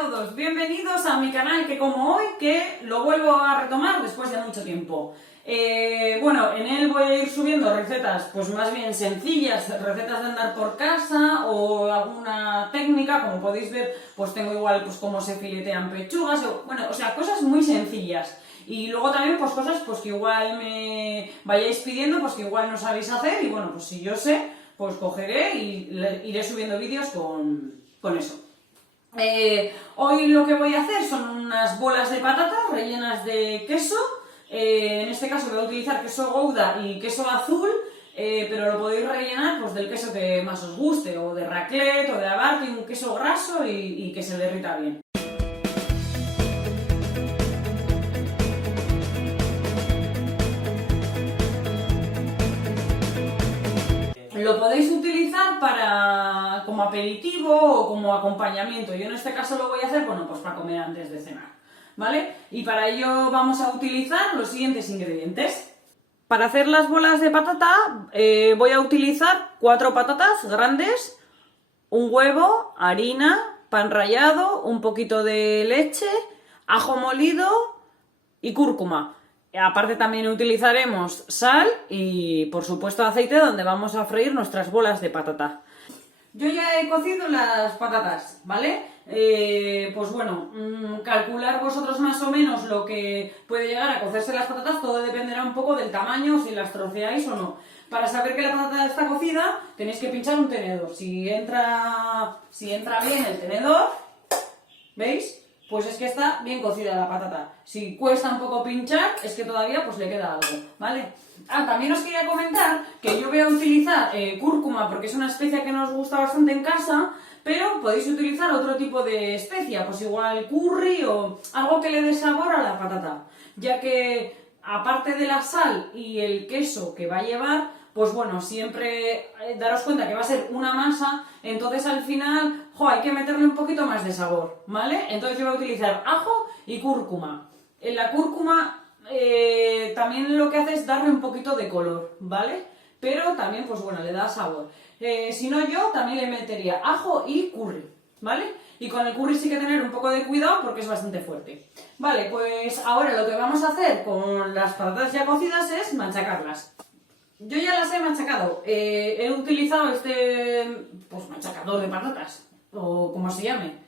todos, bienvenidos a mi canal que como hoy, que lo vuelvo a retomar después de mucho tiempo. Bueno, en él voy a ir subiendo recetas pues más bien sencillas, recetas de andar por casa o alguna técnica, como podéis ver, pues tengo igual pues cómo se filetean pechugas, o sea, cosas muy sencillas. Y luego también pues cosas pues que igual me vayáis pidiendo, pues que igual no sabéis hacer y bueno, pues si yo sé, pues cogeré y iré subiendo vídeos con eso. Hoy lo que voy a hacer son unas bolas de patata rellenas de queso. En este caso voy a utilizar queso Gouda y queso azul, pero lo podéis rellenar pues, del queso que más os guste, o de raclette o de abarca, un queso graso y que se derrita bien. Lo podéis utilizar como aperitivo o como acompañamiento. Yo en este caso lo voy a hacer, bueno, pues para comer antes de cenar, ¿vale? Y para ello vamos a utilizar los siguientes ingredientes. Para hacer las bolas de patata voy a utilizar 4 patatas grandes, un huevo, harina, pan rallado, un poquito de leche, ajo molido y cúrcuma. Aparte también utilizaremos sal y por supuesto aceite donde vamos a freír nuestras bolas de patata. Yo ya he cocido las patatas, ¿vale? Pues bueno, calcular vosotros más o menos lo que puede llegar a cocerse las patatas, todo dependerá un poco del tamaño, si las troceáis o no. Para saber que la patata está cocida tenéis que pinchar un tenedor. Si entra bien el tenedor, ¿veis? Pues es que está bien cocida la patata. Si cuesta un poco pinchar, es que todavía pues le queda algo, ¿vale? También os quería comentar que yo voy a utilizar cúrcuma porque es una especia que nos gusta bastante en casa, pero podéis utilizar otro tipo de especia, pues igual curry o algo que le dé sabor a la patata, ya que aparte de la sal y el queso que va a llevar, pues bueno, siempre daros cuenta que va a ser una masa, entonces al final, hay que meterle un poquito más de sabor, ¿vale? Entonces yo voy a utilizar ajo y cúrcuma. En la cúrcuma también lo que hace es darle un poquito de color, ¿vale? Pero también, pues bueno, le da sabor. Si no, yo también le metería ajo y curry, ¿vale? Y con el curry sí que tener un poco de cuidado porque es bastante fuerte. Vale, pues ahora lo que vamos a hacer con las patatas ya cocidas es machacarlas. Yo ya las he machacado. He utilizado pues machacador de patatas, o como se llame.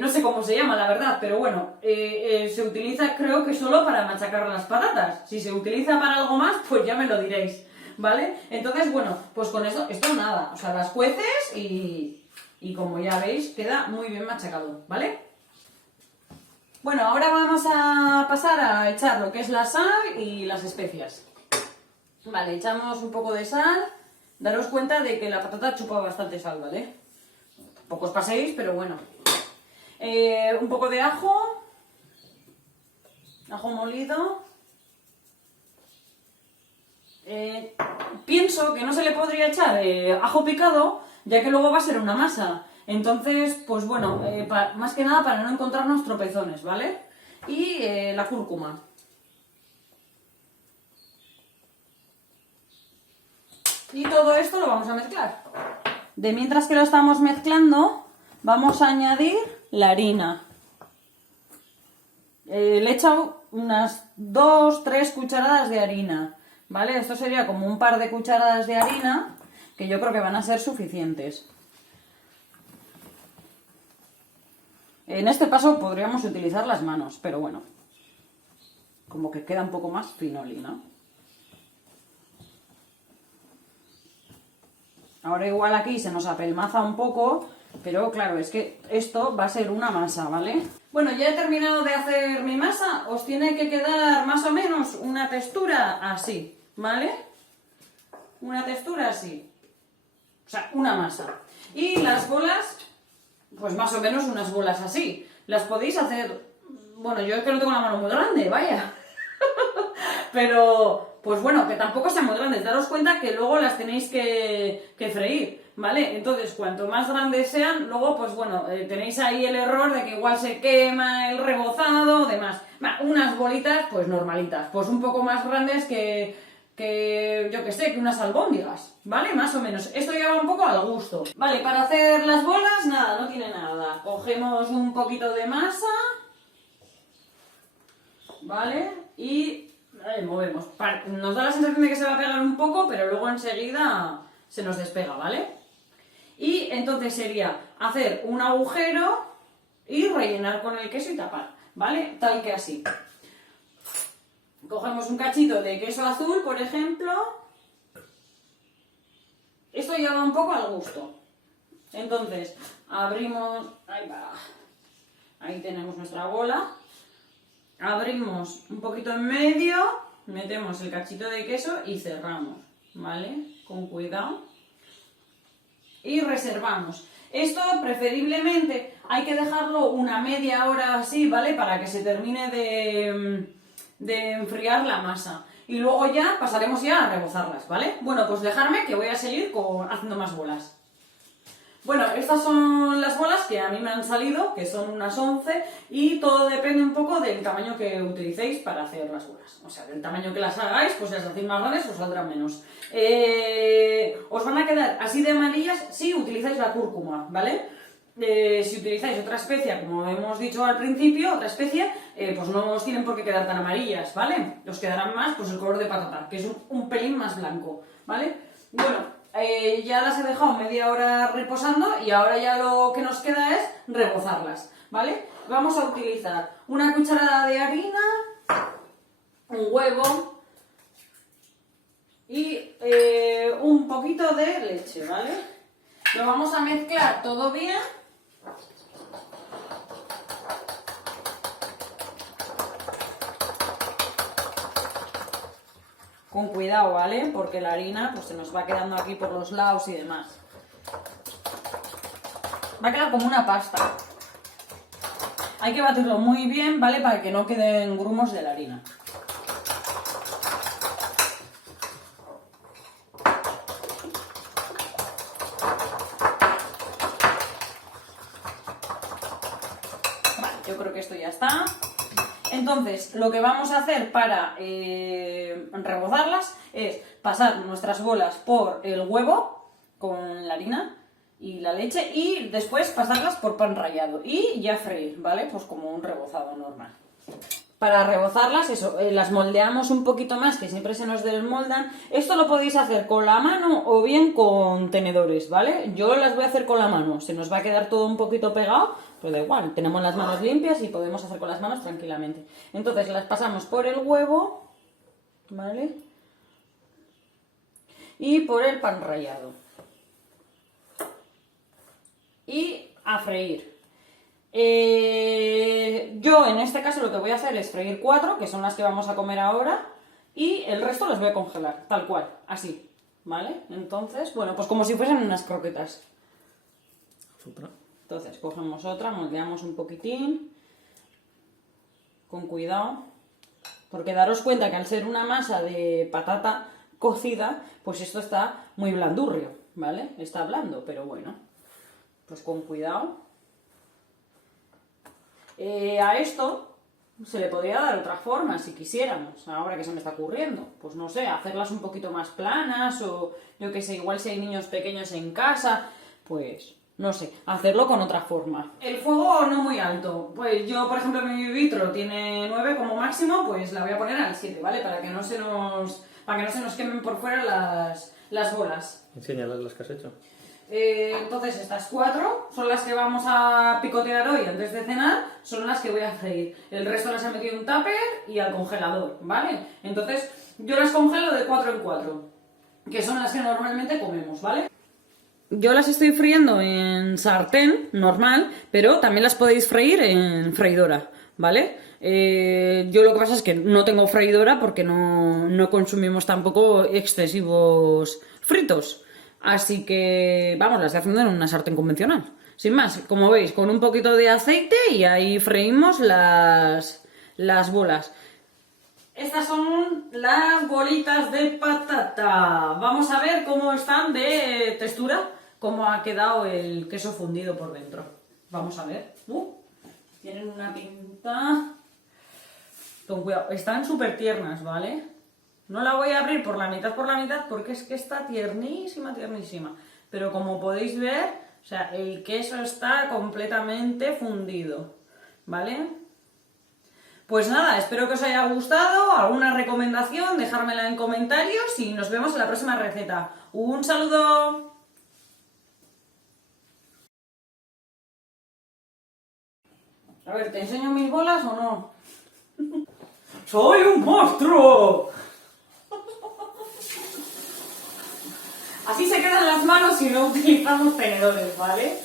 No sé cómo se llama, la verdad, pero bueno, se utiliza creo que solo para machacar las patatas. Si se utiliza para algo más, pues ya me lo diréis, ¿vale? Entonces, bueno, pues con esto nada, o sea, las cueces y como ya veis, queda muy bien machacado, ¿vale? Bueno, ahora vamos a pasar a echar lo que es la sal y las especias. Vale, echamos un poco de sal. Daros cuenta de que la patata chupa bastante sal, ¿vale? Tampoco os paséis, pero bueno. Un poco de ajo. Ajo molido. Pienso que no se le podría echar ajo picado, ya que luego va a ser una masa. Entonces, pues bueno, más que nada para no encontrarnos tropezones, ¿vale? Y la cúrcuma. Y todo esto lo vamos a mezclar. De mientras que lo estamos mezclando, vamos a añadir la harina. Le he echado unas 2-3 cucharadas de harina, ¿vale? Esto sería como un par de cucharadas de harina, que yo creo que van a ser suficientes. En este paso podríamos utilizar las manos, pero bueno, como que queda un poco más finoli, ¿no? Ahora igual aquí se nos apelmaza un poco, pero claro, es que esto va a ser una masa, ¿vale? Bueno, ya he terminado de hacer mi masa, os tiene que quedar más o menos una textura así, ¿vale? Una textura así, o sea, una masa. Y las bolas, pues más o menos unas bolas así. Las podéis hacer, bueno, yo es que no tengo la mano muy grande, vaya. Pero, pues bueno, que tampoco sean muy grandes. Daros cuenta que luego las tenéis que freír, ¿vale? Entonces, cuanto más grandes sean, luego, pues bueno, tenéis ahí el error de que igual se quema el rebozado o demás. Unas bolitas, pues normalitas. Pues un poco más grandes que yo que sé, que unas albóndigas, ¿vale? Más o menos. Esto ya va un poco al gusto. Vale, para hacer las bolas, nada. nada, no tiene nada. Cogemos un poquito de masa, ¿vale? Y movemos. Nos da la sensación de que se va a pegar un poco, pero luego enseguida se nos despega, ¿vale? Y entonces sería hacer un agujero y rellenar con el queso y tapar, ¿vale? Tal que así. Cogemos un cachito de queso azul, por ejemplo. Esto ya va un poco al gusto. Entonces, abrimos... Ahí va. Ahí tenemos nuestra bola. Abrimos un poquito en medio, metemos el cachito de queso y cerramos, ¿vale? Con cuidado. Y reservamos. Esto preferiblemente hay que dejarlo una media hora así, ¿vale? Para que se termine de enfriar la masa. Y luego ya pasaremos ya a rebozarlas, ¿vale? Bueno, pues dejarme que voy a seguir haciendo más bolas. Bueno, estas son las bolas que a mí me han salido, que son unas 11, y todo depende un poco del tamaño que utilicéis para hacer las bolas. O sea, del tamaño que las hagáis, pues si las hacéis más grandes os saldrán menos. Os van a quedar así de amarillas si utilizáis la cúrcuma, ¿vale? Si utilizáis otra especia, como hemos dicho al principio, otra especie, pues no os tienen por qué quedar tan amarillas, ¿vale? Os quedarán más pues el color de patata, que es un pelín más blanco, ¿vale? Bueno, ya las he dejado media hora reposando y ahora ya lo que nos queda es rebozarlas, ¿vale? Vamos a utilizar una cucharada de harina, un huevo y un poquito de leche, ¿vale? Lo vamos a mezclar todo bien. Con cuidado, ¿vale? Porque la harina pues se nos va quedando aquí por los lados y demás. Va a quedar como una pasta. Hay que batirlo muy bien, ¿vale? Para que no queden grumos de la harina. Vale, yo creo que esto ya está. Entonces, lo que vamos a hacer para rebozarlas es pasar nuestras bolas por el huevo con la harina y la leche y después pasarlas por pan rallado y ya freír, ¿vale? Pues como un rebozado normal. Para rebozarlas, eso, las moldeamos un poquito más, que siempre se nos desmoldan. Esto lo podéis hacer con la mano o bien con tenedores, ¿vale? Yo las voy a hacer con la mano, se nos va a quedar todo un poquito pegado, pero da igual, tenemos las manos limpias y podemos hacer con las manos tranquilamente. Entonces las pasamos por el huevo, ¿vale? Y por el pan rallado. Y a freír. Yo en este caso lo que voy a hacer es freír 4, que son las que vamos a comer ahora, y el resto los voy a congelar, tal cual, así, ¿vale? Entonces, bueno, pues como si fuesen unas croquetas. Entonces, cogemos otra, moldeamos un poquitín, con cuidado, porque daros cuenta que al ser una masa de patata cocida, pues esto está muy blandurrio, ¿vale? Está blando, pero bueno, pues con cuidado. A esto se le podría dar otra forma si quisiéramos, ahora que se me está ocurriendo. Pues no sé, hacerlas un poquito más planas o yo que sé, igual si hay niños pequeños en casa, pues no sé, hacerlo con otra forma. El fuego no muy alto, pues yo por ejemplo mi vitro tiene 9 como máximo, pues la voy a poner al 7, ¿vale? Para que no se nos quemen por fuera las bolas. Enséñalas las que has hecho. Entonces estas 4 son las que vamos a picotear hoy antes de cenar, son las que voy a freír. El resto las he metido en un tupper y al congelador, ¿vale? Entonces yo las congelo de 4 en 4, que son las que normalmente comemos, ¿vale? Yo las estoy friendo en sartén normal, pero también las podéis freír en freidora, ¿vale? Yo lo que pasa es que no tengo freidora porque no consumimos tampoco excesivos fritos. Así que, vamos, las estoy haciendo en una sartén convencional. Sin más, como veis, con un poquito de aceite y ahí freímos las bolas. Estas son las bolitas de patata. Vamos a ver cómo están de textura, cómo ha quedado el queso fundido por dentro. Vamos a ver. Tienen una pinta... Con cuidado, están súper tiernas, ¿vale? No la voy a abrir por la mitad porque es que está tiernísima, tiernísima. Pero como podéis ver, O sea, el queso está completamente fundido, ¿vale? Pues nada, espero que os haya gustado. ¿Alguna recomendación? Dejármela en comentarios y nos vemos en la próxima receta. ¡Un saludo! A ver, ¿te enseño mis bolas o no? ¡Soy un monstruo! Así se quedan las manos si no utilizamos tenedores, ¿vale?